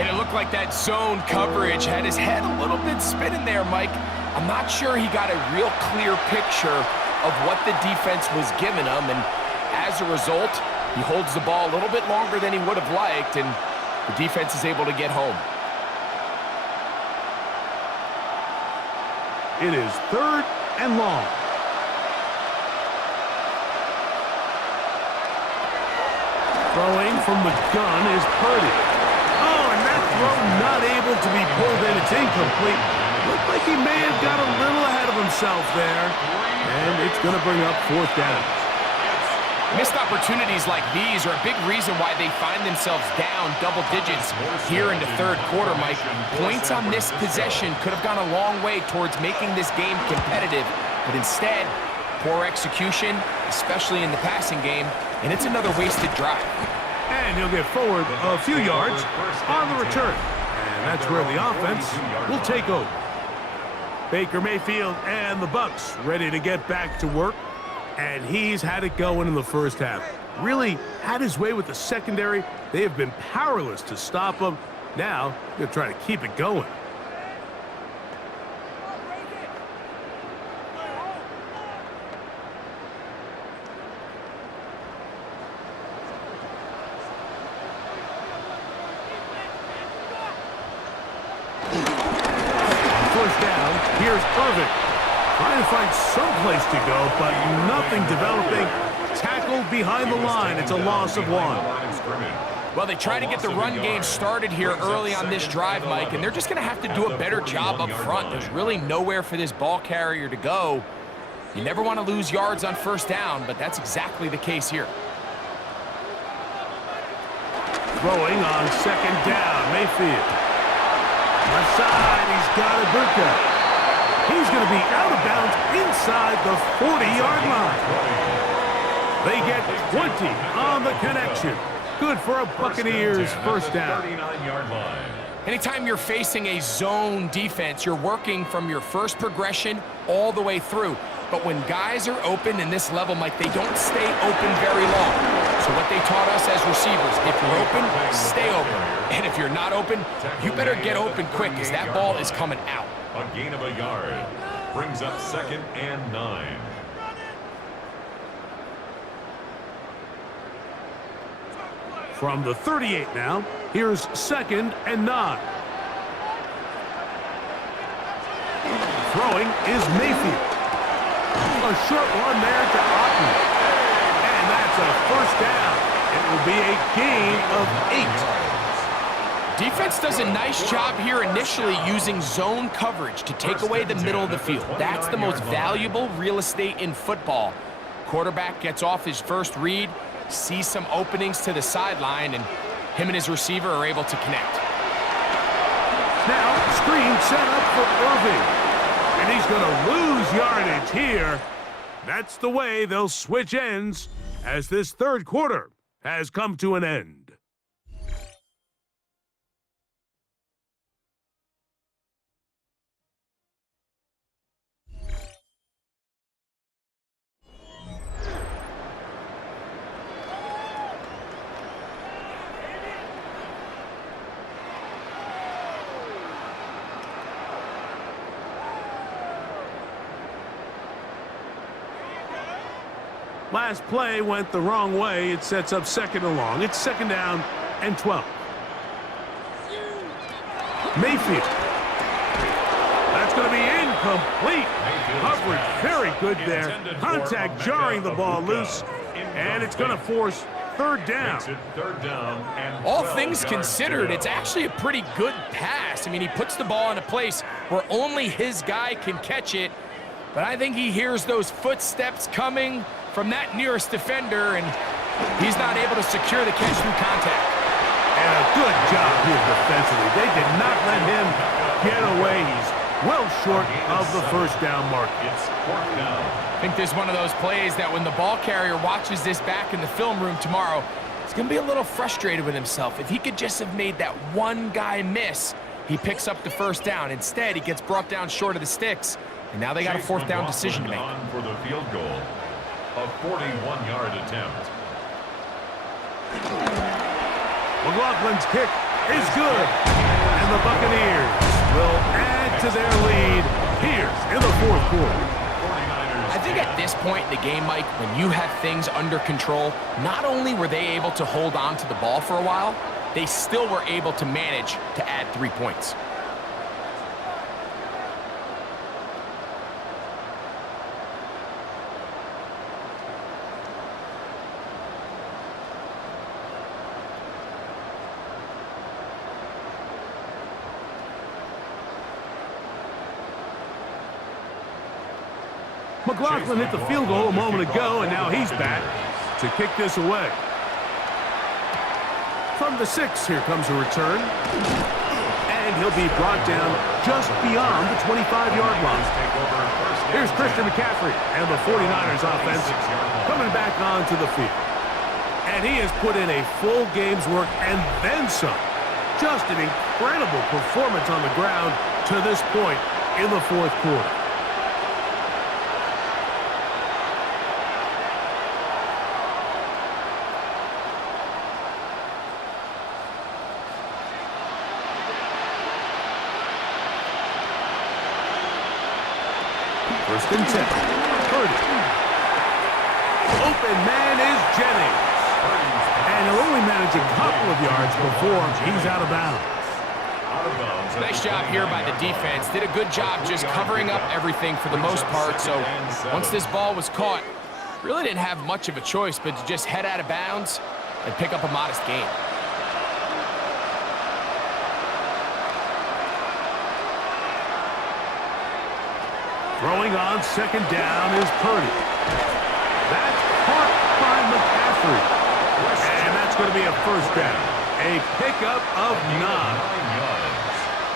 And it looked like that zone coverage had his head a little bit spinning there, Mike. I'm not sure he got a real clear picture of what the defense was giving him, and as a result, he holds the ball a little bit longer than he would have liked, and the defense is able to get home. It is 3rd and long. Throwing from the gun is Purdy. Oh, and that throw not able to be pulled in. It's incomplete. Looked like he may have got a little ahead of himself there. And it's going to bring up 4th down. Missed opportunities like these are a big reason why they find themselves down double digits here in the 3rd quarter, Mike. Points on this possession could have gone a long way towards making this game competitive, but instead, poor execution, especially in the passing game, and it's another wasted drive. And he'll get forward a few yards on the return. And that's where the offense will take over. Baker Mayfield and the Bucs ready to get back to work. And he's had it going in the first half. Really had his way with the secondary. They have been powerless to stop him. Now, they're trying to keep it going. First down, here's Irving. Trying to find some place to go, but nothing developing. Tackled behind the line. It's a loss of 1. Well, they try to get the run game started here early on this drive, Mike, and they're just going to have to do a better job up front. There's really nowhere for this ball carrier to go. You never want to lose yards on first down, but that's exactly the case here. Throwing on second down, Mayfield. Left side, he's got Ibuka. He's going to be out of bounds inside the 40-yard line. They get 20 on the connection. Good for a Buccaneers first down. 39-yard line. Anytime you're facing a zone defense, you're working from your first progression all the way through. But when guys are open in this level, Mike, they don't stay open very long. So what they taught us as receivers, if you're open, stay open. And if you're not open, you better get open quick because that ball is coming out. A gain of a yard. Brings up 2nd and 9. From the 38 now, here's 2nd and 9. Throwing is Mayfield. A short one there to Otten. And that's a first down. It will be a gain of 8. Defense does a nice job here initially using zone coverage to take away the middle of the field. That's the most valuable real estate in football. Quarterback gets off his first read, sees some openings to the sideline, and him and his receiver are able to connect. Now, screen set up for Irving. And he's going to lose yardage here. That's the way they'll switch ends as this third quarter has come to an end. Last play went the wrong way. It sets up 2nd and long. It's 2nd down and 12. Mayfield. That's going to be incomplete. Coverage very good there. Contact jarring the ball loose. And it's going to force 3rd down. All things considered, it's actually a pretty good pass. I mean, he puts the ball in a place where only his guy can catch it. But I think he hears those footsteps coming from that nearest defender, and he's not able to secure the catch through contact. And a good job here defensively. They did not let him get away. He's well short of the first down mark. It's 4th down. I think there's one of those plays that when the ball carrier watches this back in the film room tomorrow, he's going to be a little frustrated with himself. If he could just have made that one guy miss, he picks up the first down. Instead, he gets brought down short of the sticks, and now they got a 4th down decision to make. On for the field goal. A 41-yard attempt. McLaughlin's kick is good. And the Buccaneers will add to their lead here in the 4th quarter. I think at this point in the game, Mike, when you have things under control, not only were they able to hold on to the ball for a while, they still were able to manage to add 3 points. McLaughlin hit the field goal a moment ago, and now he's back to kick this away. From the 6, here comes a return. And he'll be brought down just beyond the 25-yard line. Here's Christian McCaffrey and the 49ers offense coming back onto the field. And he has put in a full game's work and then some. Just an incredible performance on the ground to this point in the 4th quarter. First and 10. Purdy. Open man is Jennings. And he'll only manage a couple of yards before he's out of bounds. Out of bounds. Nice job here by the defense. Did a good job just covering up everything for the most part. So once this ball was caught, really didn't have much of a choice but to just head out of bounds and pick up a modest gain. Throwing on second down is Purdy. That's caught by McCaffrey. And that's going to be a first down. A pickup of 9.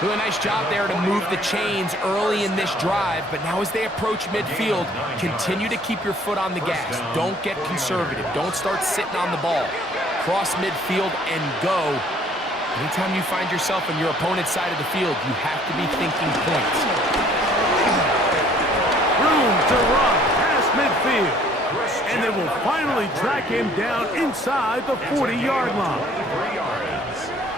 Doing a nice job there to move the chains early in this drive, but now as they approach midfield, continue to keep your foot on the gas. Don't get conservative. Don't start sitting on the ball. Cross midfield and go. Anytime you find yourself on your opponent's side of the field, you have to be thinking points. Room to run past midfield. And they will finally track him down inside the 40-yard line.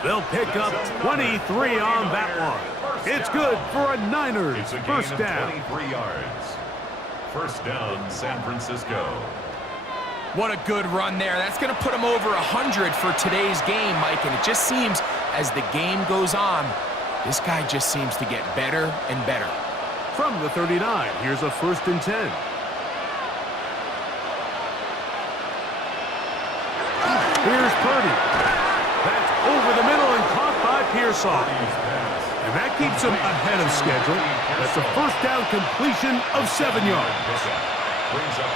They'll pick up 23 on that one. It's good for a Niners first down. 23 yards. First down, San Francisco. What a good run there. That's going to put him over 100 for today's game, Mike. And it just seems as the game goes on, this guy just seems to get better and better. From the 39, here's a 1st and 10. Here's Purdy. That's over the middle and caught by Pearsall. And that keeps him ahead of schedule. That's a first down completion of 7 yards.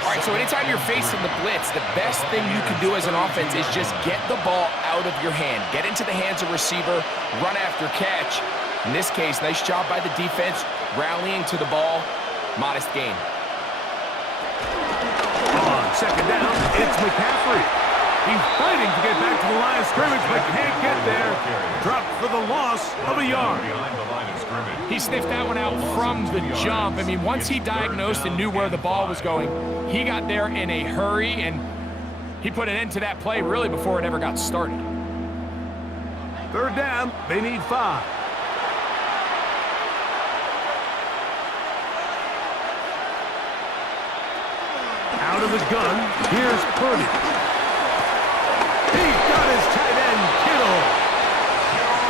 All right, so anytime you're facing the blitz, the best thing you can do as an offense is just get the ball out of your hand. Get into the hands of receiver, run after catch. In this case, nice job by the defense, rallying to the ball. Modest gain. On second down, it's McCaffrey. He's fighting to get back to the line of scrimmage, but can't get there. Dropped for the loss of a yard. He sniffed that one out from the jump. I mean, once he diagnosed and knew where the ball was going, he got there in a hurry, and he put an end to that play really before it ever got started. Third down, they need 5. Out of the gun, here's Purdy. He's got his tight end, Kittle.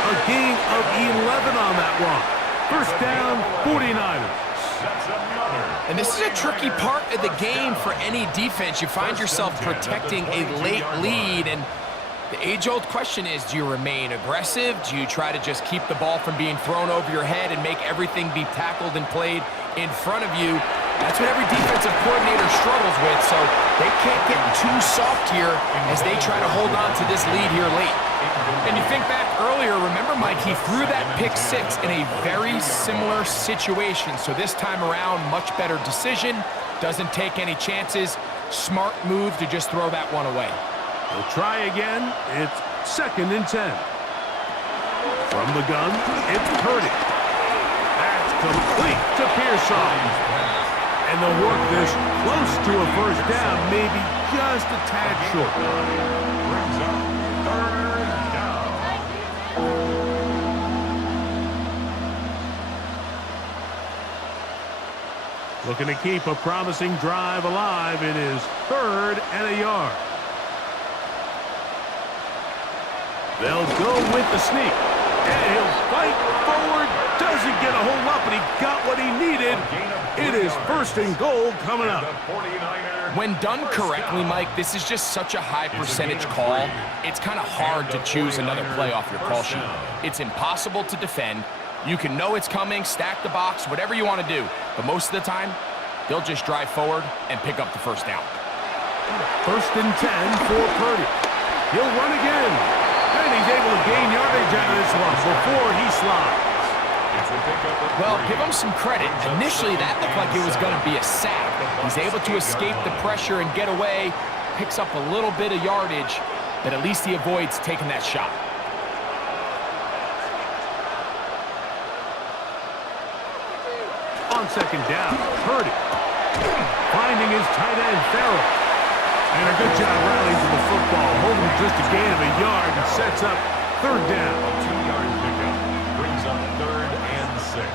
A gain of 11 on that one. First down, 49ers. And this is a tricky part of the game for any defense. You find yourself protecting a late lead, and the age-old question is, do you remain aggressive? Do you try to just keep the ball from being thrown over your head and make everything be tackled and played in front of you? That's what every defensive coordinator struggles with, so they can't get too soft here as they try to hold on to this lead here late. And you think back earlier, remember, Mike, he threw that pick 6 in a very similar situation. So this time around, much better decision, doesn't take any chances. Smart move to just throw that one away. They'll try again. It's 2nd and 10. From the gun, it's Purdy. That's complete to Pearsall. And they'll work this close to a first down, maybe just a tad short. Brings up 3rd down. Looking to keep a promising drive alive. It is 3rd and a yard. They'll go with the sneak. And he'll fight forward. Doesn't get a whole lot, but he got what he needed. It is 1st and goal coming up. When done correctly, Mike, this is just such a high percentage call. It's kind of hard to choose another play off your call sheet. It's impossible to defend. You can know it's coming, stack the box, whatever you want to do. But most of the time, they'll just drive forward and pick up the first down. 1st and 10 for Purdy. He'll run again. And he's able to gain yardage out of this one before he slides. Well, give him some credit. Initially, that looked like it was going to be a sack. He's able to escape the pressure and get away, picks up a little bit of yardage, but at least he avoids taking that shot. On second down, Purdy. Finding his tight end, Farrell. And a good job rallying to the football, holding just a gain of a yard and sets up 3rd down. A 2-yard pickup brings up 3rd and 6.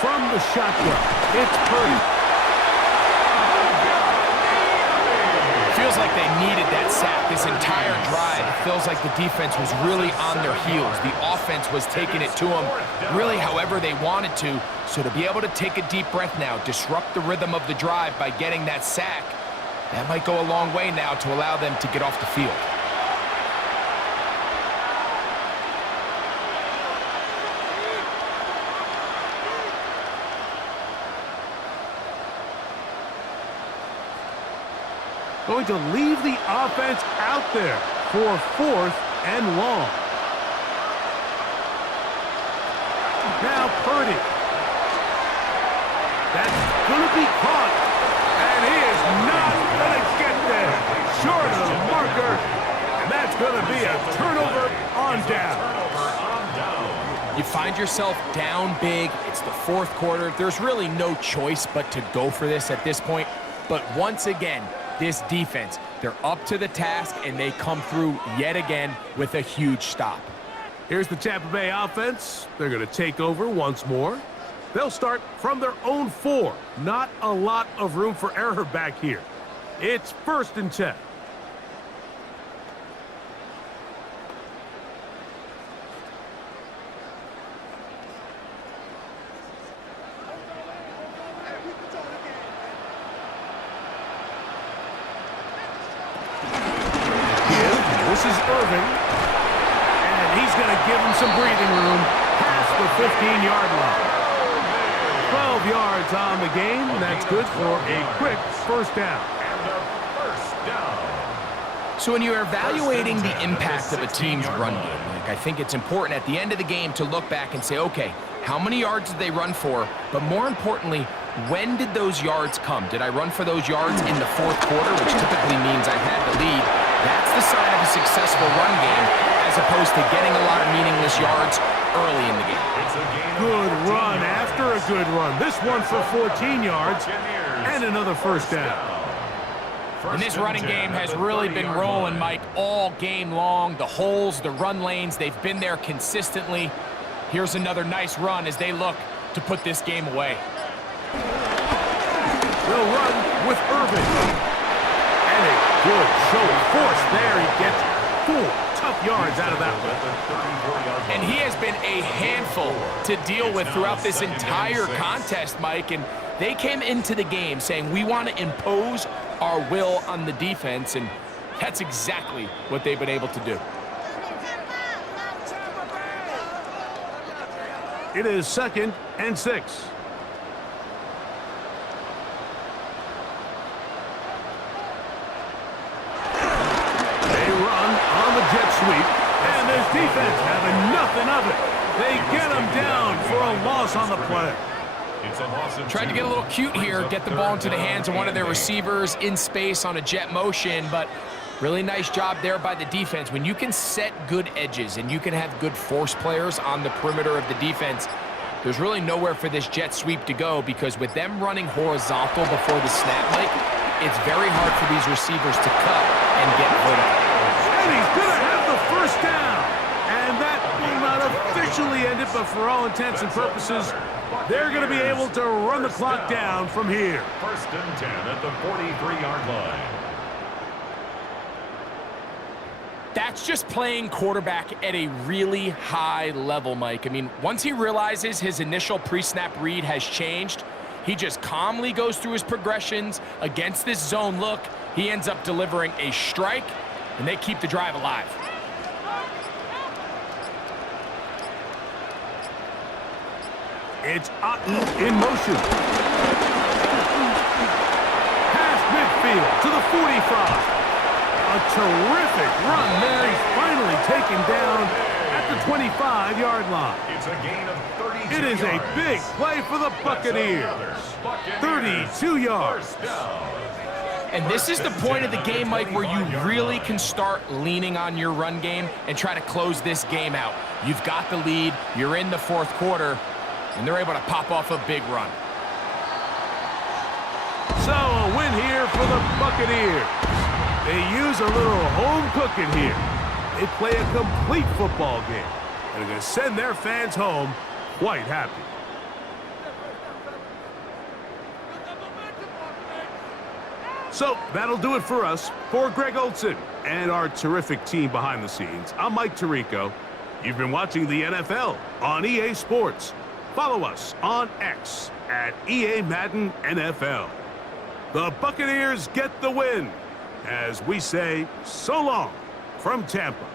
From the shotgun, It's Purdy. Feels like they needed that sack this entire drive. It feels like the defense was really on their heels. The offense was taking it to them really however they wanted to. So to be able to take a deep breath now, disrupt the rhythm of the drive by getting that sack, that might go a long way now to allow them to get off the field. Going to leave the offense out there for 4th and long. Now Purdy. That's going to be caught. And he is not going to get there. Short of the marker. And that's going to be a turnover on down. You find yourself down big. It's the 4th quarter. There's really no choice but to go for this at this point. But once again, this defense, they're up to the task, and they come through yet again with a huge stop. Here's the Tampa Bay offense. They're going to take over once more. They'll start from their own 4. Not a lot of room for error back here. It's 1st and 10. This is Irving, and he's going to give him some breathing room past the 15-yard line. 12 yards on the game, and that's good for a quick first down. So when you're evaluating the impact of a team's run game, I think it's important at the end of the game to look back and say, okay, how many yards did they run for? But more importantly, when did those yards come? Did I run for those yards in the 4th quarter, which typically means I had the lead? That's the sign of a successful run game, as opposed to getting a lot of meaningless yards early in the game. Good run after a good run. This one for 14 yards and another first down. And this running game has really been rolling, Mike, all game long. The holes, the run lanes, they've been there consistently. Here's another nice run as they look to put this game away. They'll run with Irving. And a good show of force there. He gets 4 tough yards out of that one. And he has been a handful to deal with throughout this entire contest, Mike. And they came into the game saying, we want to impose our will on the defense. And that's exactly what they've been able to do. It is 2nd and 6. Jet sweep, and this defense having nothing of it. They get him down for a loss on the play. Tried to get a little cute here, get the ball into the hands of one of their receivers in space on a jet motion, but really nice job there by the defense. When you can set good edges and you can have good force players on the perimeter of the defense, there's really nowhere for this jet sweep to go, because with them running horizontal before the snap, Mike, it's very hard for these receivers to cut and get vertical. And he's going to have the first down. And that will not officially end it, but for all intents and purposes, they're going to be able to run the clock down from here. 1st and 10 at the 43-yard line. That's just playing quarterback at a really high level, Mike. I mean, once he realizes his initial pre-snap read has changed, he just calmly goes through his progressions against this zone look. He ends up delivering a strike, and they keep the drive alive. It's Otten in motion. Past midfield to the 45. A terrific run there. He's finally taken down at the 25-yard line. It's a gain of 32 It is yards. a big play for the Buccaneers. 32 yards. And this is the point of the game, Mike, where you really can start leaning on your run game and try to close this game out. You've got the lead, you're in the 4th quarter, and they're able to pop off a big run. So a win here for the Buccaneers. They use a little home cooking here. They play a complete football game, and they're going to send their fans home quite happy. So that'll do it for us. For Greg Olson and our terrific team behind the scenes, I'm Mike Tirico. You've been watching the NFL on EA Sports. Follow us on X at EA Madden NFL. The Buccaneers get the win as we say so long from Tampa.